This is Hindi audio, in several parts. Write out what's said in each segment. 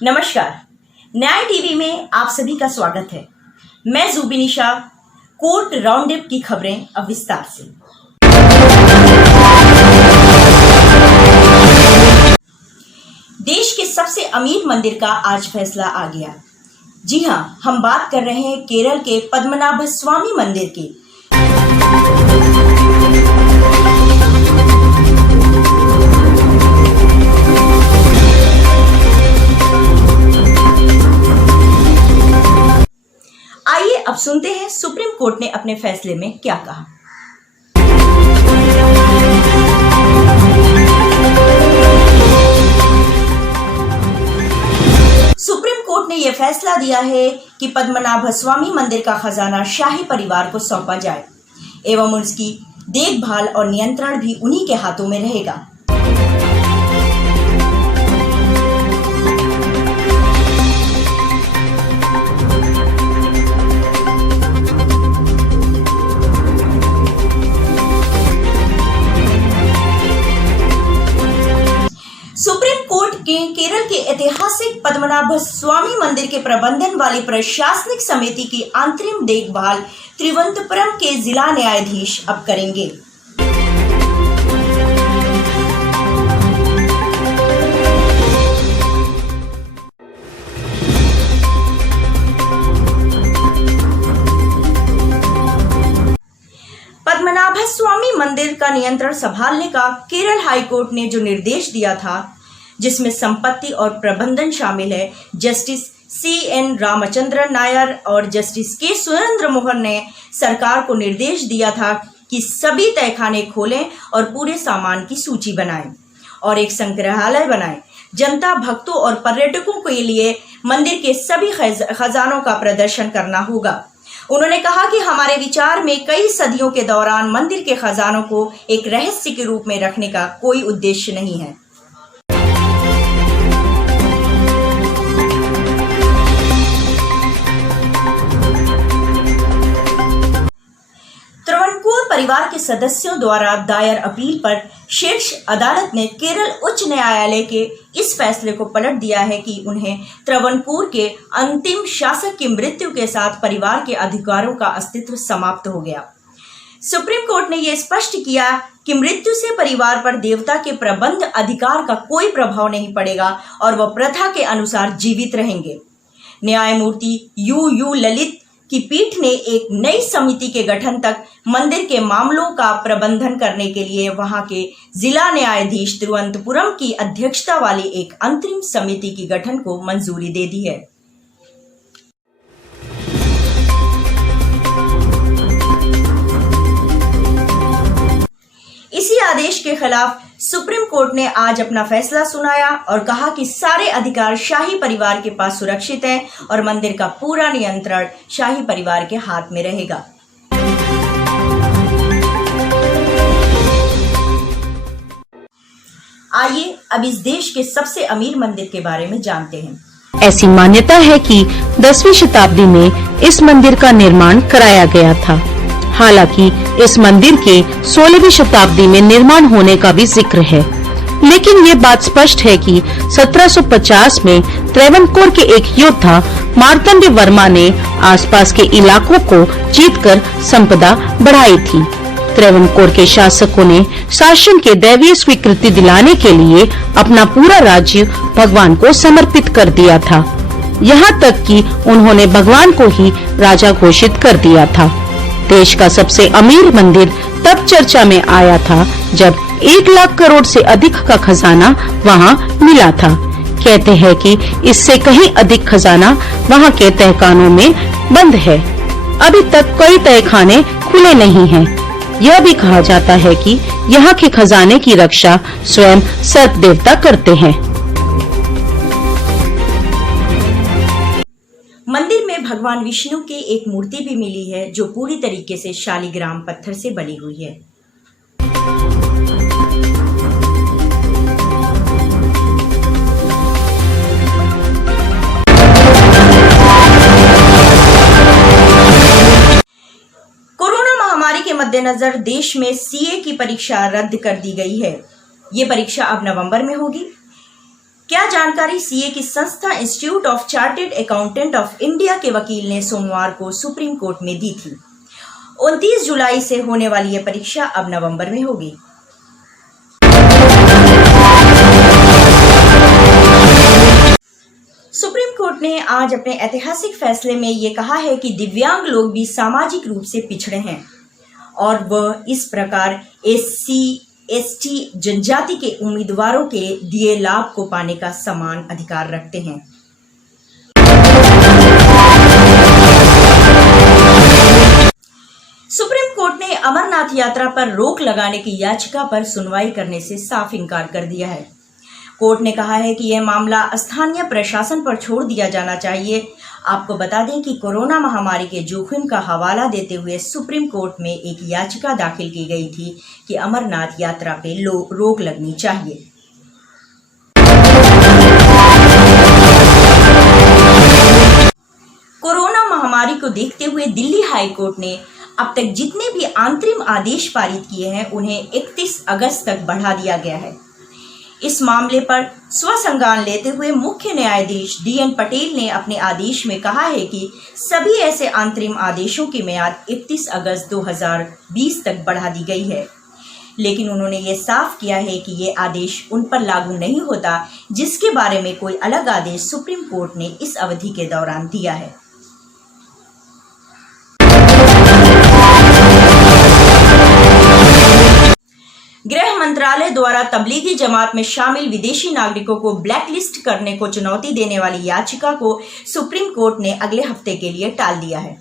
नमस्कार, न्याय टीवी में आप सभी का स्वागत है। मैं जुबिनिशा। कोर्ट राउंडअप की खबरें अब विस्तार से। देश के सबसे अमीर मंदिर का आज फैसला आ गया। जी हां, हम बात कर रहे हैं केरल के पद्मनाभस्वामी मंदिर की। आइए अब सुनते हैं सुप्रीम कोर्ट ने अपने फैसले में क्या कहा। सुप्रीम कोर्ट ने यह फैसला दिया है कि पद्मनाभस्वामी मंदिर का खजाना शाही परिवार को सौंपा जाए एवं उसकी देखभाल और नियंत्रण भी उन्हीं के हाथों में रहेगा। सुप्रीम कोर्ट के केरल के ऐतिहासिक पद्मनाभस्वामी मंदिर के प्रबंधन वाली प्रशासनिक समिति की अंतरिम देखभाल त्रिवंतपुरम के जिला न्यायाधीश अब करेंगे। पद्मनाभस्वामी मंदिर का नियंत्रण संभालने का केरल हाईकोर्ट ने जो निर्देश दिया था, जिसमें संपत्ति और प्रबंधन शामिल है, जस्टिस CN रामचंद्रन नायर और जस्टिस के सुरेंद्र मोहन ने सरकार को निर्देश दिया था कि सभी तहखाने खोलें और पूरे सामान की सूची बनाएं और एक संग्रहालय बनाएं। जनता, भक्तों और पर्यटकों के लिए मंदिर के सभी खजानों का प्रदर्शन करना होगा। उन्होंने कहा कि हमारे विचार में कई सदियों के दौरान मंदिर के खजानों को एक रहस्य के रूप में रखने का कोई उद्देश्य नहीं है। त्रवणकोर परिवार के सदस्यों द्वारा दायर अपील पर शीर्ष अदालत ने केरल उच्च न्यायालय के इस फैसले को पलट दिया है कि उन्हें त्रवणकोर के अंतिम शासक की मृत्यु के साथ परिवार के अधिकारों का अस्तित्व समाप्त हो गया। सुप्रीम कोर्ट ने यह स्पष्ट किया कि मृत्यु से परिवार पर देवता के प्रबंध अधिकार का कोई प्रभाव नहीं पड़ेगा और वह प्रथा के अनुसार जीवित रहेंगे। न्यायमूर्ति यू ललित की पीठ ने एक नई समिति के गठन तक मंदिर के मामलों का प्रबंधन करने के लिए वहां के जिला न्यायाधीश तिरुवनंतपुरम की अध्यक्षता वाली एक अंतरिम समिति की गठन को मंजूरी दे दी है। इसी आदेश के खिलाफ सुप्रीम कोर्ट ने आज अपना फैसला सुनाया और कहा कि सारे अधिकार शाही परिवार के पास सुरक्षित हैं और मंदिर का पूरा नियंत्रण शाही परिवार के हाथ में रहेगा। आइए अब इस देश के सबसे अमीर मंदिर के बारे में जानते हैं। ऐसी मान्यता है कि 10वीं शताब्दी में इस मंदिर का निर्माण कराया गया था। हालांकि इस मंदिर के 16वीं शताब्दी में निर्माण होने का भी जिक्र है, लेकिन ये बात स्पष्ट है कि 1750 में त्रवणकोर के एक योद्धा मार्तंड वर्मा ने आसपास के इलाकों को जीतकर संपदा बढ़ाई थी। त्रवणकोर के शासकों ने शासन के दैवीय स्वीकृति दिलाने के लिए अपना पूरा राज्य भगवान को समर्पित कर दिया था। यहाँ तक कि उन्होंने भगवान को ही राजा घोषित कर दिया था। देश का सबसे अमीर मंदिर तब चर्चा में आया था जब 1 लाख करोड़ से अधिक का खजाना वहां मिला था। कहते हैं कि इससे कहीं अधिक खजाना वहां के तहखानों में बंद है। अभी तक कई तहखाने खुले नहीं हैं। यह भी कहा जाता है कि यहाँ के खजाने की रक्षा स्वयं सर्प देवता करते हैं। मंदिर में भगवान विष्णु की एक मूर्ति भी मिली है जो पूरी तरीके से शालिग्राम पत्थर से बनी हुई है। कोरोना महामारी के मद्देनजर देश में CA की परीक्षा रद्द कर दी गई है। ये परीक्षा अब नवंबर में होगी। क्या जानकारी सीए की संस्था institute of chartered accountant of India के वकील ने सोमवार को सुप्रीम कोर्ट में दी थी। 29 जुलाई से होने वाली यह परीक्षा अब नवंबर में होगी। सुप्रीम कोर्ट ने आज अपने ऐतिहासिक फैसले में ये कहा है कि दिव्यांग लोग भी सामाजिक रूप से पिछड़े हैं और वह इस प्रकार SC/ST जनजाति के उम्मीदवारों के दिए लाभ को पाने का समान अधिकार रखते हैं। सुप्रीम कोर्ट ने अमरनाथ यात्रा पर रोक लगाने की याचिका पर सुनवाई करने से साफ इनकार कर दिया है। कोर्ट ने कहा है कि यह मामला स्थानीय प्रशासन पर छोड़ दिया जाना चाहिए। आपको बता दें कि कोरोना महामारी के जोखिम का हवाला देते हुए सुप्रीम कोर्ट में एक याचिका दाखिल की गई थी कि अमरनाथ यात्रा पे रोक लगनी चाहिए। कोरोना महामारी को देखते हुए दिल्ली हाई कोर्ट ने अब तक जितने भी अंतरिम आदेश पारित किए हैं उन्हें 31 अगस्त तक बढ़ा दिया गया है। इस मामले पर स्वसंज्ञान लेते हुए मुख्य न्यायाधीश DN पटेल ने अपने आदेश में कहा है कि सभी ऐसे अंतरिम आदेशों की मियाद 31 अगस्त 2020 तक बढ़ा दी गई है, लेकिन उन्होंने ये साफ किया है कि ये आदेश उन पर लागू नहीं होता जिसके बारे में कोई अलग आदेश सुप्रीम कोर्ट ने इस अवधि के दौरान दिया है। गृह मंत्रालय द्वारा तबलीगी जमात में शामिल विदेशी नागरिकों को ब्लैकलिस्ट करने को चुनौती देने वाली याचिका को सुप्रीम कोर्ट ने अगले हफ्ते के लिए टाल दिया है।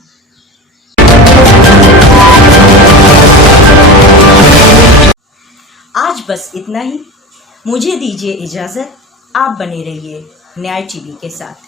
आज बस इतना ही। मुझे दीजिए इजाजत। आप बने रहिए न्याय टीवी के साथ।